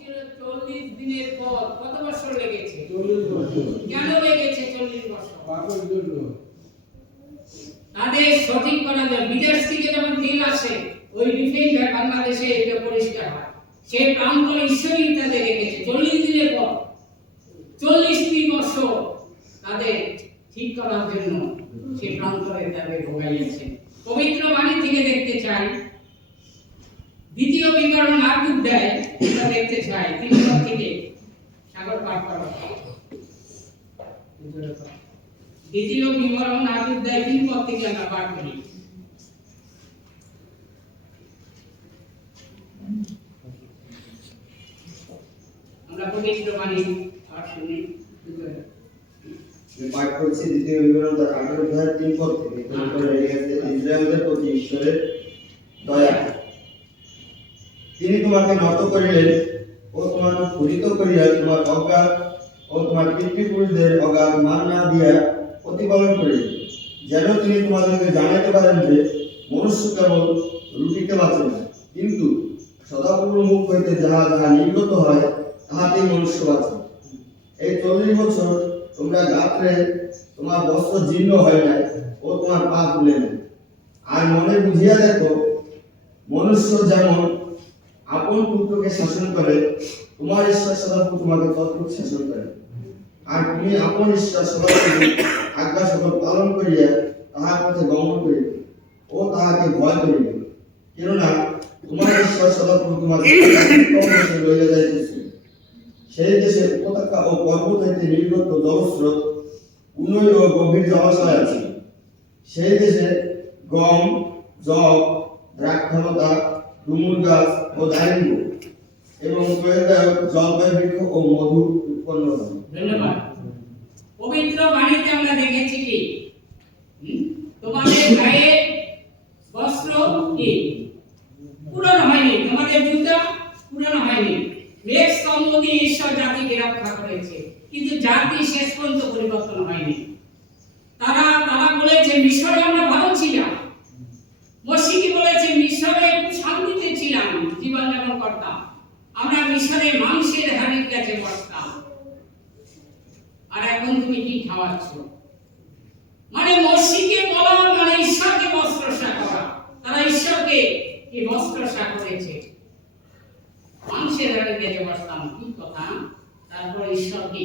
ছিল 40 দিনের পর। কত বছর লেগেছে? 40 বছর। কেন লেগেছে 40 বছর? পাপের জন্য। তাদের সঠিক করা যায়। বিদেশ থেকে যখন তেল আসে, ওই রিফাইন বাংলাদেশে এটা পরিষ্কার হয়। সেই প্রান্ত ঈশ্বরই তাদের রেখেছে 40 দিনের পর। 40টি বছর তাদের ঠিক করার জন্য সেই প্রান্তরে তাদের ভোগাইয়েছে। পবিত্র বাণী থেকে দেখতে চাই, দ্বিতীয় বিবরণ 8 অধ্যায় এটা দেখতে চাই, 3 পদ থেকে। সাগর পাঠ করো। দ্বিতীয় বিবরণ 8 অধ্যায় 3 পদ থেকে আমরা পাঠ করি। আমরা পবিত্র বাণী পাঠ শুনি। পাঠ করছি দ্বিতীয় বিবরণ 8 অধ্যায় 3 পদ থেকে। তারপরে লেখা আছে, ইসরায়েলের প্রতি ঈশ্বরের দয়া। তিনি তোমাকে নত করিলেন ও তোমাকে পূজিত করিয়া তোমার অজ্ঞাত ও তোমার পিতৃপুরুষদের অগাধ মান না দিয়া প্রতিপালন করিলেন, যেন তিনি তোমাদেরকে জানাইতে পারেন যে মনুষ্য কেবল রুটিতে বাঁচে না, কিন্তু সদাপ্রভুর মুখ হইতে যাহা যাহা নির্গত হয় তাহাতেই মনুষ্য বাঁচে। এই 40 বছর তোমরা গাত্রে তোমার বস্ত্র জীর্ণ হয় নাই ও তোমার পা ভুলে নাই। আর মনে বুঝিয়া দেখো, মনুষ্য যেমন আপন পুত্রকে শাসন করে, তোমার ঈশ্বর সদাপ্রভু তোমাকে তদ্রূপ শাসন করে। আর তুমি আপন ঈশ্বর সদাপ্রভু আজ্ঞা সকল পালন করিয়া তাহার পথে গমন করিবে ও তাহাকে ভয় করিবে, কেননা তোমার ঈশ্বর সদাপ্রভু তোমাকে উত্তম দেশে লইয়া যাইতেছে। সেই দেশে উপত্যকা ও পর্বত হইতে নির্গত জলস্রোত, উন্নয় ও গভীর জলাশয় আছে। সেই দেশে গম, যব, দ্রাক্ষালতা, ডুমুর গাছ ও দারিম্ব এবং তৈলদায়ক জলপাই বৃক্ষ ও মধু উৎপন্ন হয়। ধন্যবাদ। পবিত্র বাণীতে আমরা দেখেছি কি তোমাদের গায়ে বস্ত্র কি পুরানো হয়নি, তোমাদের জুতা পুরানো হয়নি। মেঘ স্তম্ভ দিয়ে ঈশ্বর জাতিকে রক্ষা করেছে, কিন্তু জাতি শেষ পর্যন্ত পরিবর্তন হয়নি। তারা বলেছে মিশরে আমরা ভালো ছিলাম। মসিকি বলেছে মিশরে খুব শান্তিতে ছিলাম, জীবনযাপন করতাম। আমরা মিশরে মাংসের হাড়ির কাছে বসতাম, আর এখন তুমি কি খাওয়াচ্ছ? মানে মসিকে বলা মানে ঈশ্বরকে বস্ত্রসা করা। তারা ঈশ্বরকে কি বস্ত্রসা করেছে। মাংসের হাড়ির কাছে বসতাম, কি কথা। তারপর ঈশ্বর কি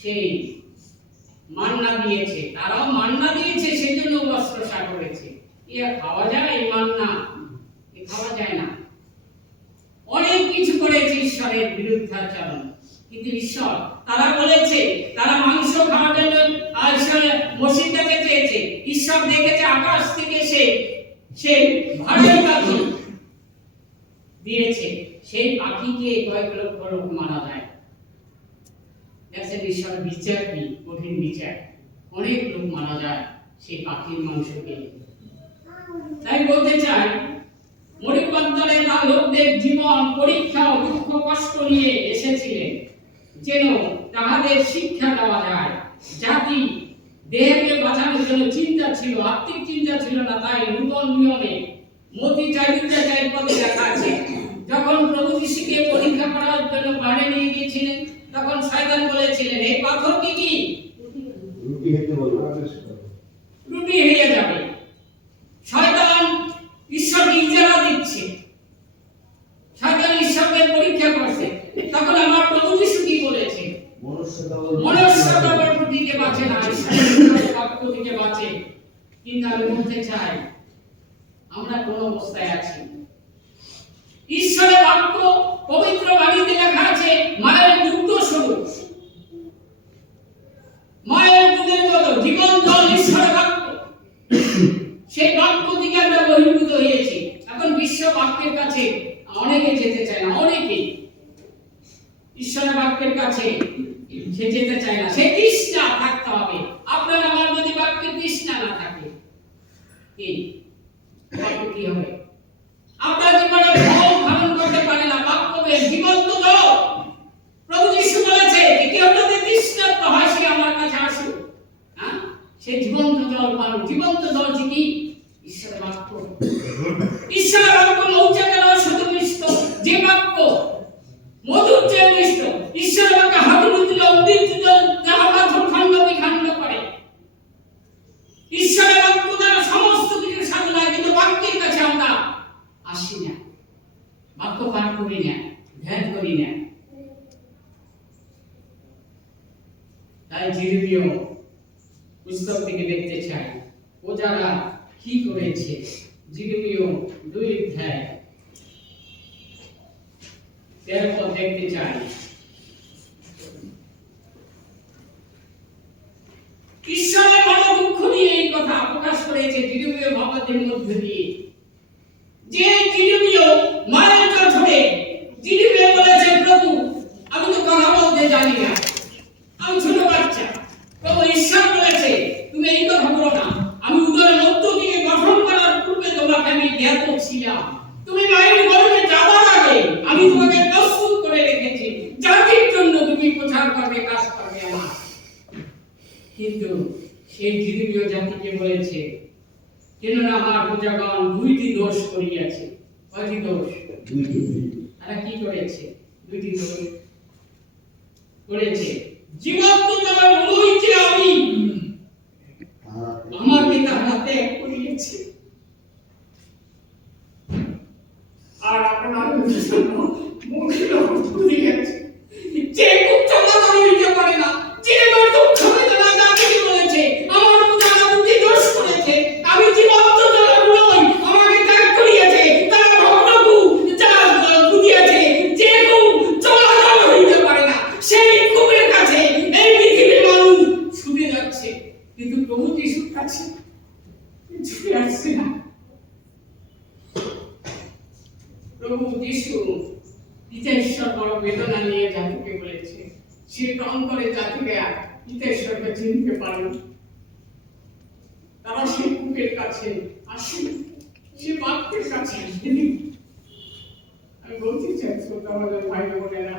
সেই মান্না দিয়েছে, তারাও মান্না দিয়েছে, সেজন্য বস্ত্রসা করেছে। ইয়া খাওয়া যায় এই মান্না? এ খাওয়া যায় না। অনেক কিছু করেছে ঈশ্বরের বিরুদ্ধাচরণ, কিন্তু ঈশ্বর তারা বলেছে তারা মাংস খাওয়ার জন্য মসির কাছে চেয়েছে। ঈশ্বর দেখেছে আকাশ থেকে সে ভাড়াই পাখি দিয়েছে, সেই পাখিকে কয়েক লক্ষ লোক মারা যায়। দেখছেন ঈশ্বর বিচার কি কঠিন বিচার, অনেক লোক মারা যায় সেই পাখির মাংসকে। তাই বলতে চাই মরিপন্তরের লোকদের জীবন পরীক্ষা ও দুঃখ কষ্ট নিয়ে এসেছিলেন, যেন তাহাদের শিক্ষা দেওয়া যায়। জাতি দেহকে বাঁচানোর জন্য চিন্তা ছিল, আত্মিক চিন্তা ছিল না। তাই নূতন নিয়মে মতি 4 পদে লেখা আছে, যখন প্রভু যিশুকে পরীক্ষা করার জন্য পাহাড়ে নিয়ে গিয়েছিলেন, তখন শয়তান বলেছিলেন এই পাথর কি রুটি হয়ে যাবে। শয়তান ঈশ্বরকে ইজারা দিচ্ছে, শয়তান ঈশ্বরকে পরীক্ষা করছে। তখন আমার প্রভু যিশু কি বলেছে? মনুষ্য কেবল রুটিতে বাঁচে না, ঈশ্বরের বাক্য থেকে বাঁচে। কিন্তু আমি বলতে চাই আমরা কোন অবস্থায় আছি? ঈশ্বরের বাক্য পবিত্র বাণীতে লেখা আছে মায়ের দুগ্ধ স্বরূপ, মায়ের দুধের মতো জীবন জল ঈশ্বরের বাক্য। সেই বাক্য থেকে আমরা বহির্ভূত হয়েছি। এখন বিশ্ব বাক্যের কাছে অনেকে যেতে চায় না, অনেকে ঈশ্বরের বাক্যের কাছে সে যেতে চায় না। সে তৃষ্ণা থাকতে হবে। আপনার আমার যদি বাক্যের তৃষ্ণা না থাকে কি হবে? আপনার জীবনে ফল ধারণ করতে পারে না। বাক্যে জীবন্ত জল। প্রভু যিশু বলেছে কেউ যদি তৃষ্ণার্ত হয় সে আমার কাছে আসুক, সে জীবন্ত জল পাবে। জীবন্ত জল কি? ঈশ্বরের বাক্য। ঈশ্বরের বাক্য মৌচাকের শুধু মিষ্ট যে বাক্য মধুর চেয়ে মিষ্ট। ঈশ্বর আমাকে হাতুড়ি উদ্দীপ্ত যাহা পাথর খণ্ড বিখণ্ড করে। ঈশ্বরের বাক্য দ্বারা সমস্ত কিছু সাধনা, কিন্তু বাক্যের কাছে আমরা আসি না, বাক্য পাঠ করি না, ধ্যান করি না। তাই জিরমীয় পুস্তক থেকে দেখতে চাই ও যারা কি করেছে। জিরমীয় 2 অধ্যায় 13 পদ দেখতে চাই। ঈশ্বরের বড় দুঃখ নিয়ে এই কথা প্রকাশ করেছে জিরমীয় ভাবাদের মধ্যে দিয়ে। যে জিরমীয় মায়ের জঠরে জিরমীয় বলেছে, প্রভু আমি তো কথা বলতে জানি না, আমি ছোট বাচ্চা। প্রভু ঈশ্বর বলেছে তুমি এই কথা বলো না, আমি উদরের মধ্য থেকে গঠন করার পূর্বে তোমাকে আমি জ্ঞাত ছিলাম। তুমি মায়ের গর্ভে যাবার আগে আমি তোমাকে প্রস্তুত করে রেখেছি, জাতির জন্য তুমি প্রচার করবে, কাজ করবে আমার। কিন্তু সেই জিরমীয় জাতিকে বলেছে, কেননা আমার প্রজাগণ 2টি দোষ করিয়াছে। কয়টি দোষ? 2টি। তারা কি করেছে? 2টি দোষ করেছে। জীবন্ত তারা বলছে আমি, আমাকে তারা ত্যাগ করিয়েছে। আর আপনার জন্য মুখে খুলে গেছে। যে খুব চলাচল হইতে পারে না, যে আমার দুঃখ বেদনা জাতিকে বলেছে আমার প্রজারা 2টি দোষ করেছে, আমি জীবন্ত তারা নই, আমাকে ত্যাগ করিয়েছে। তারা ভগ্নকু যারা বুঝিয়েছে, যে খুব চলাচল হইতে পারে না, সেই খুবের কাছে এই পৃথিবীর মানুষ ছুটে যাচ্ছে, কিন্তু প্রভু যিশুর কাছে ছুটে আসছে না। প্রভু যিশু পিতাশ্বর বড় বেদনা নিয়ে জাতিকে বলেছে, সে অন্তরে জাতিরা পিতাশ্বরকে চিনতে পারে, তারা সেই বুকের কাছে আসে, সে বাক্যের কাছে আসেনি। আমি বলতে চাই শ্রোতা আমাদের ভাই বোনেরা,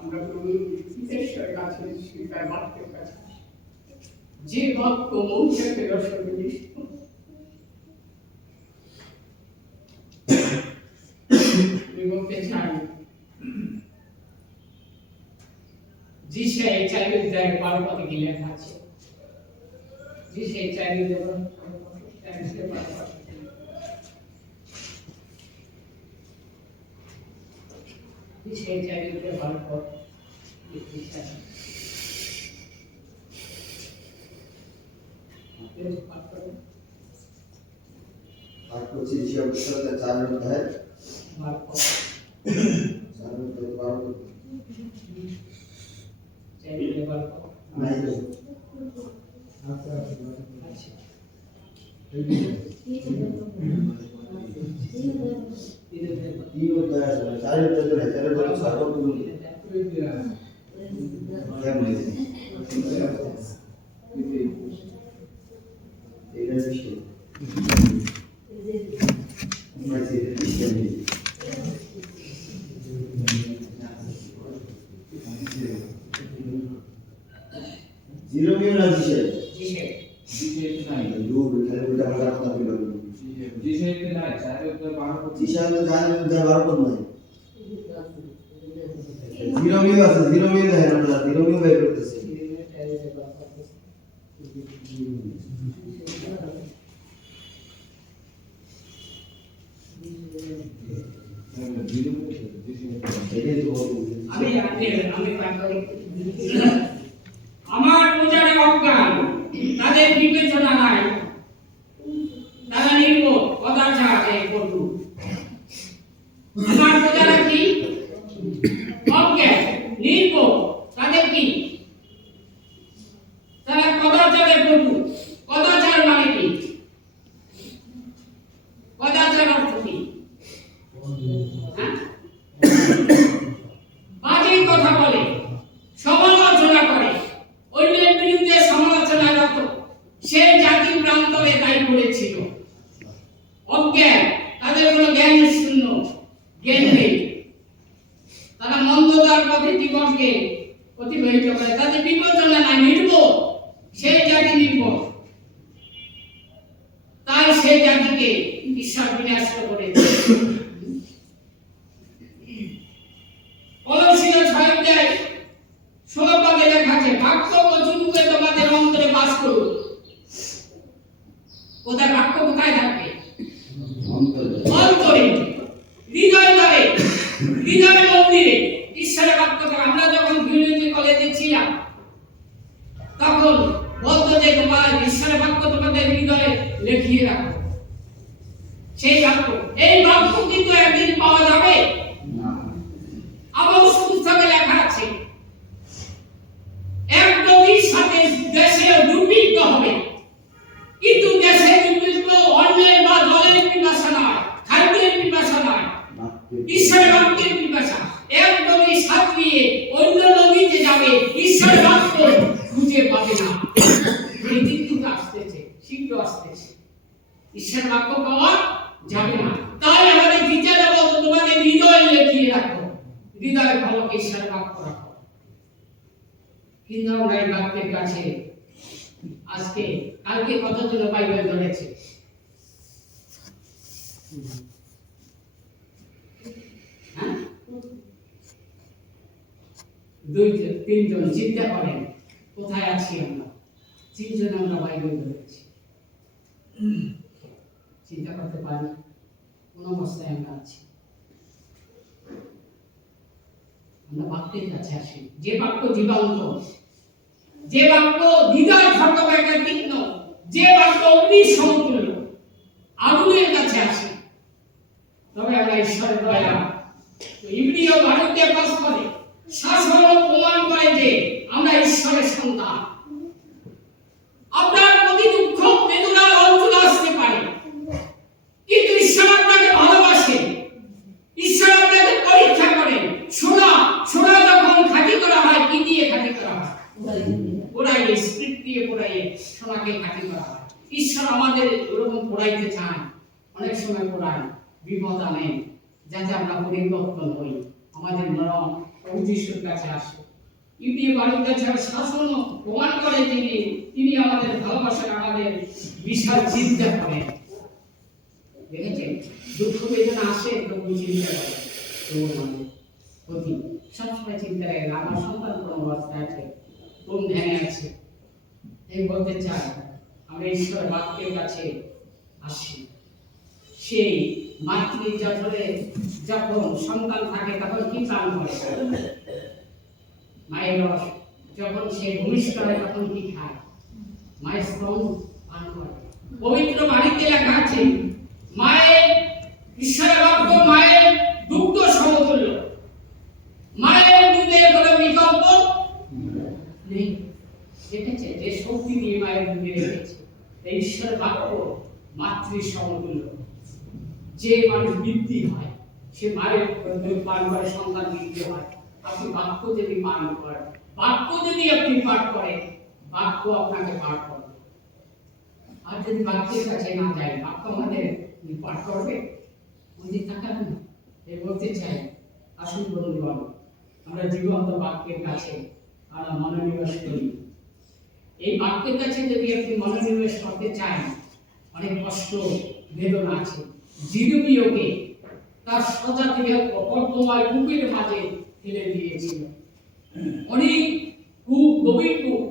আমরা প্রভু পিতাশ্বরের কাছে এসেছি, তার বাক্যের কাছে আসি। যে বাক্য মৌচাকে রসনে মিষ্ট। বলতে চাই যিশায় 4 অধ্যায় 12 পদে কি লেখা আছে? যিশায় 4 অধ্যায় 12 পদ। যিশায় 4 অধ্যায় 12 পদ। আর করছি যিশায় 4 অধ্যায় 12 পদ। 4 অধ্যায় 12 পদ। 4 অধ্যায় 12 পদ। নাই তো। আচ্ছা। কি অধ্যায় আছে? 4 অধ্যায় তো নাই, 4 অধ্যায় 7 পদ করুন। কেমন আছে? এটা বিষয়। মাঝে বিষয় নেই। জিরমীয় না যিশায়? যিশায়। যিশায় তো নাই। দূর খালি উল্টা পাল্টা কথা বললো। যিশায় তো নাই, 4 অধ্যায় 12 পদ। যিশায় তো 4 অধ্যায় 12 পদ নাই। জিরমীয় আছে, জিরমীয় দেখেন আপনারা, জিরমীয় বের করতেছে। এটাই তো বলছি। আমি পাঠ করি। আমার প্রজারা অজ্ঞান, তাদের বিবেচনা নাই, তারা নির্বোধ, কদাচার করু। আমার প্রজারা কি? অজ্ঞান, নির্বোধ, তাদের কি? তারা কদাচারে করু। কদাচার মানে কি? কদাচার অর্থ কি? বাজে কথা বলে, সমালোচনা করে, অন্যের বিরুদ্ধে সমালোচনারত সেই জাতি প্রান্তরে তাই করেছিল। অজ্ঞান, তাদের কোনো জ্ঞান শূন্য, জ্ঞান নেই। তারা মন্দতার পথে জীবনকে অতিবাহিত করে, তাদের বিবেচনা নাই, নির্বোধ। সেই জাতি নির্বোধ, তাই সেই জাতিকে ঈশ্বর বিনষ্ট করেছে। হৃদয় মন্দিরে ঈশ্বরের বাক্যটা আমরা যখন ভিউলিটি কলেজে ছিলাম তখন বলতো যে তোমার ঈশ্বরের বাক্য তোমাদের হৃদয়ে লিখিয়ে রাখো। সেই বাক্য, এই বাক্য কিন্তু একদিন পাওয়া যাবে না। আমার পুস্তকে লেখা আছে এক নদীর সাথে দেশে দুর্ভিক্ষ হবে, কিন্তু দেশে দুর্ভিক্ষ অন্যের বা জলের পিপাসা নয়, খাদ্যের পিপাসা নয়, ঈশ্বরের বাক্যের পিপাসা। এক নদী সাঁতরিয়ে অন্য নদীতে যাবে, ঈশ্বরের বাক্য খুঁজে পাবে না। এই দিন কিন্তু আসতেছে, শীঘ্র আসতেছে, ঈশ্বরের বাক্য পাওয়া যাবে না। তাই আমাদের টিচাররা বলতো তোমাদের হৃদয়ে লিখিয়ে রাখো, হৃদয়ে ভালো ঈশ্বরের বাক্য রাখো। কিন্তু আমরা এই বাক্যের কাছে আজকে কালকে কতজন বাইবেল ধরেছে? হ্যাঁ, দুইজন তিনজন। চিন্তা করেন কোথায় আছি আমরা? তিনজন আমরা বাইবেল ধরেছি। চিন্তা করতে পারি কোন অবস্থায় আমরা আছি? আমরা বাক্যের কাছে আসি, যে বাক্য জীবন্ত, যে বাক্য হৃদয় ধর্ম একটা তীক্ষ্ণ, যে বাক্য অগ্নি সমতুল্য, আগুনের কাছে আসি, তবে আমরা ঈশ্বরের দয়া। ইব্রিয় 12:5 করে শাসন প্রমাণ করে যে আমরা ঈশ্বরের সন্তান। আপনার প্রতি দুঃখ বেদনা অন্তর আসতে পারে, কিন্তু ঈশ্বর আপনাকে ভালোবাসে, ঈশ্বর আপনাকে পরীক্ষা করেন। সোনা যখন খাঁটি করা হয়, কি দিয়ে খাঁটি করা হয়? পোড়াইয়ে, স্পিরিট দিয়ে পোড়াইয়ে সোনাকে খাঁটি করা হয়। ঈশ্বর আমাদের এরকম পোড়াইতে চান, অনেক সময় পোড়ায়, বিপদ আনেন, যাতে আমরা পরিবর্তন হই, আমাদের নরম যিশুর কাছে আসে। ইউটিউব বাড়ির কাছে শাসন প্রমাণ করে তিনি আমাদের ভালোবাসার, আমাদের বিশাল চিন্তা করেন। দেখেছেন, দুঃখ বেদনা আসে তবু চিন্তা করে, তবু আমাদের প্রতি সবসময় চিন্তা করে আমার সন্তান কোন অবস্থায় আছে, কোন ধ্যানে আছে। এই বলতে চাই আমরা ঈশ্বর বাক্যের কাছে আসি। সেই মাতৃ জঠরে যখন সন্তান থাকে তখন কি পান করে? মায়ের রস। যখন সে ভূমিষ্ঠ হয় তখন কি খায়? মায়ের স্তন পান করে। পবিত্র বাণীতে লেখা আছে মায়ের, ঈশ্বরের বাক্য মায়ের দুগ্ধ সমতুল্য, মায়ের দুধের কোনো বিকল্প নেই। দেখেছে যে শক্তি দিয়ে মায়ের দুধে রেখেছে, ঈশ্বরের বাক্য মাতৃ সমতুল্য। যে মানুষ বৃদ্ধি হয় সে মায়ের দুধ পান করে, সন্তান বৃদ্ধি হয়। আপনি বাক্য যদি পান করেন, বাক্য যদি আপনি পাঠ করেন, বাক্য আপনাকে পাঠ করবে। আর যদি বাক্যের কাছে না যায়, বাক্য আমাদের পাঠ করবে, মন্দির থাকাবে না। এই বলতে চাই, আসুন বন্ধুগণ, আমরা জীবন্ত বাক্যের কাছে আমরা মনোনিবেশ করি। এই বাক্যের কাছে যদি আপনি মনোনিবেশ করতে চান, অনেক কষ্ট বেদনা আছে। জিরুমীয়কে তার সজা থেকে অকর্মময় কূপের মাঝে ফেলে দিয়েছিল। অনেক কূপ, গভীর কূপ,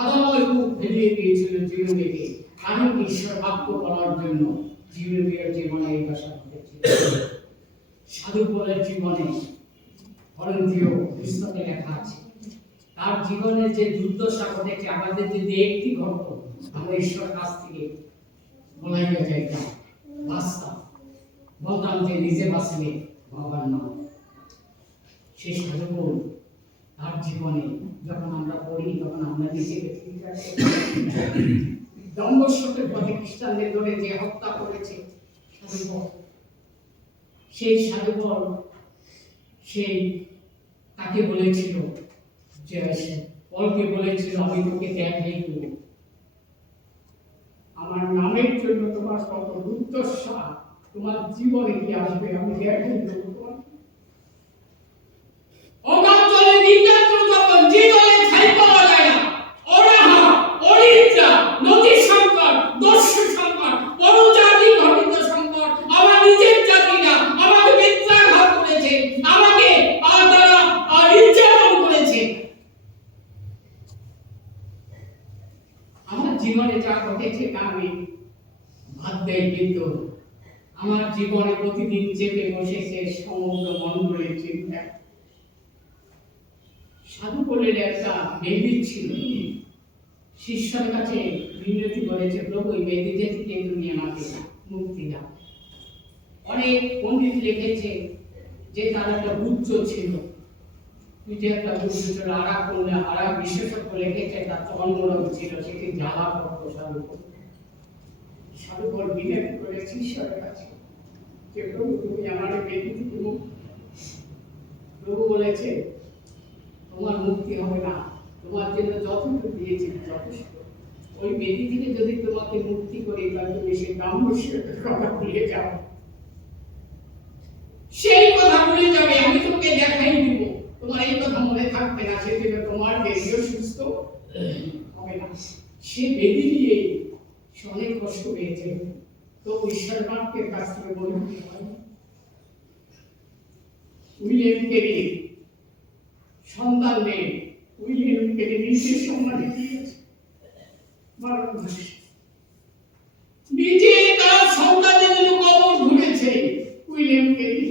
আদাময় কূপ ফেলিয়ে দিয়েছিল জিরুমীয়কে, কারণ ঈশ্বর বাক্য বলার জন্য। জিরুমীয়র জীবনে এই ভাষা ঘটেছিল। সাধু পলের জীবনে করন্থীয় পুস্তকে লেখা আছে তার জীবনের যে দুর্দশা ঘটেছে, আমাদের যদি একটি ঘটত, আমরা ঈশ্বর কাছ থেকে বলাইয়া যাইতাম, বাঁচতাম, বলতাম যে নিজে বাঁচলে ভগবান না। সেই সাধু তার জীবনে যখন আমরা পড়ি, তখন আমরা নিজেকে দম্ভস্বটের পথে খ্রিস্টানদের ধরে যে হত্যা করেছে সাধুপল, সেই সাধুপল সেই তাকে বলেছিল, যে পলকে বলেছিল, আমি তোকে দেখাই দেব, আমার নামের জন্য তোমার কত দুর্দশা, তোমার জীবনে কি আসবে আমি দেখাই দেব তোমার। অগান্তরে নির্যাতন যখন যে দলে ঠাঁই পাওয়া যায় না, অনাহা, অনিদ্রা, নদী সংকট, দস্যু সংকট, পরজাতি ঘটিত সংকট, আমার নিজের জাতিরা আমাকে মিথ্যাঘাত করেছে, আমাকে তারা নির্যাতন করেছে। আমার জীবনে যা ঘটেছে তা আমি বাদ দেই, কিন্তু আমার জীবনে প্রতিদিন চেপে বসেছে সমগ্র মণ্ডলের চিন্তা। সাধু বললেন একটা বেদি ছিল, শিষ্যের কাছে বিনতি করেছে, প্রভু এই বেদিতে থেকে তুমি আমাকে মুক্তি দাও। অনেক পণ্ডিত লিখেছে যে তার একটা গুচ্ছ ছিল, পিঠে একটা গুচ্ছ ছিল, আরা বিশেষজ্ঞ লিখেছে তার চন্দ্ররোগ ছিল, সেটি জ্বালা করতো সাধু। সাধুঘর বিনতি করে শিষ্যের কাছে যে প্রভু তুমি আমার বেদি থেকে মুক্তি। প্রভু বলেছে তোমার মুক্তি হবে না, তোমার জন্য যতটুকু দিয়েছি যথেষ্ট। ওই বেদি থেকে যদি তোমাকে মুক্তি করি তাহলে তুমি সেই ব্রাহ্মণের কথা ভুলে যাও, সেই কথা ভুলে যাবে, আমি তোমাকে দেখাই দিব, তোমার এই কথা মনে থাকবে না, সেদিন তোমার বেদিও সুস্থ হবে না। সে বেদি নিয়ে অনেক কষ্ট পেয়েছে, তো ঈশ্বরবাক্যের কাছ থেকে বলতে হয়। উইলিয়াম কেরি সন্তান নেই, উইলিয়াম কেরি নিজের সম্মানে দিয়েছে, নিজে তার সন্তানের জন্য কবর ঘুরেছে। উইলিয়াম কেরি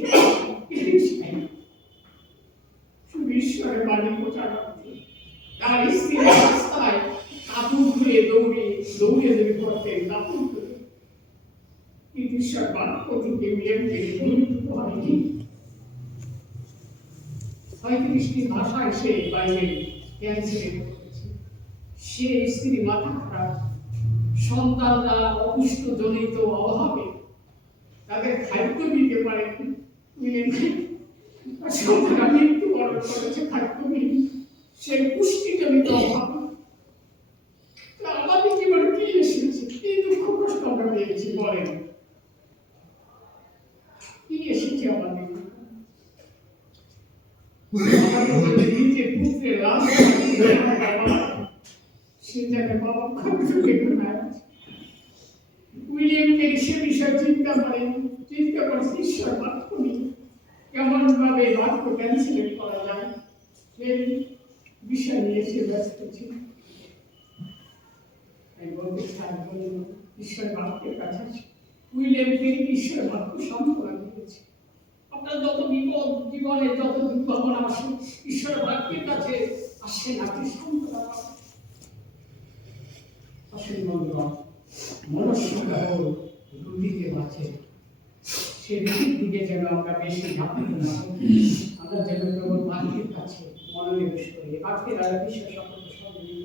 শুধু ঈশ্বরের বাণী প্রচার করতে, তার স্ত্রী রাস্তায় কাপড় ধুয়ে দৌড়ে করতেন, কাপড় ধুয়ে। ঈশ্বর বাক্য থেকে উইলিয়াম কেরি পরিণত হয়নি। 35টি ভাষায় সে বাইবেল ট্রান্সলেট করেছে। সে স্ত্রী মাথা খারাপ, সন্তানরা অপুষ্ট জনিত অভাবে তাদের খাদ্য দিতে পারে, সন্তানরা মৃত্যুবরণ করেছে খাদ্যহীন, সে পুষ্টিজনিত অভাবে। আমাদের জীবনে কি এসেছে, এই দুঃখ কষ্ট আমরা পেয়েছি, বলেন কি এসেছে আমাদের? নিজের পুত্রের লাশ সে জায়গায় বাবা উইলিয়াম কেরি সে বিষয়ে চিন্তা করে ঈশ্বর বাক্য নিয়ে কেমন ভাবে বাক্য ট্রান্সলেট করা যায় সেই বিষয় নিয়ে সে ব্যস্ত ছিল। বলতে চাই ঈশ্বর বাক্যের কাছে উইলিয়াম কেরি ঈশ্বর বাক্য সান্ত্বনা দিয়েছে। আপনার যত বিপদ জীবনে যত দুর্ঘটনা আসে, ঈশ্বর বাক্যের কাছে আসেন, আপনি সান্ত্বনা পাবেন। আসেন বন্ধুরা, মনস্বতা রুগীকে বাঁচে, সে রুগীর দিকে যেন আমরা বেশি ঝাঁপিয়ে না, আমরা যেন কেবল বাক্যের কাছে মনোনিবেশ করি। বাক্যের আর বিশ্বাস সকলকে সঙ্গে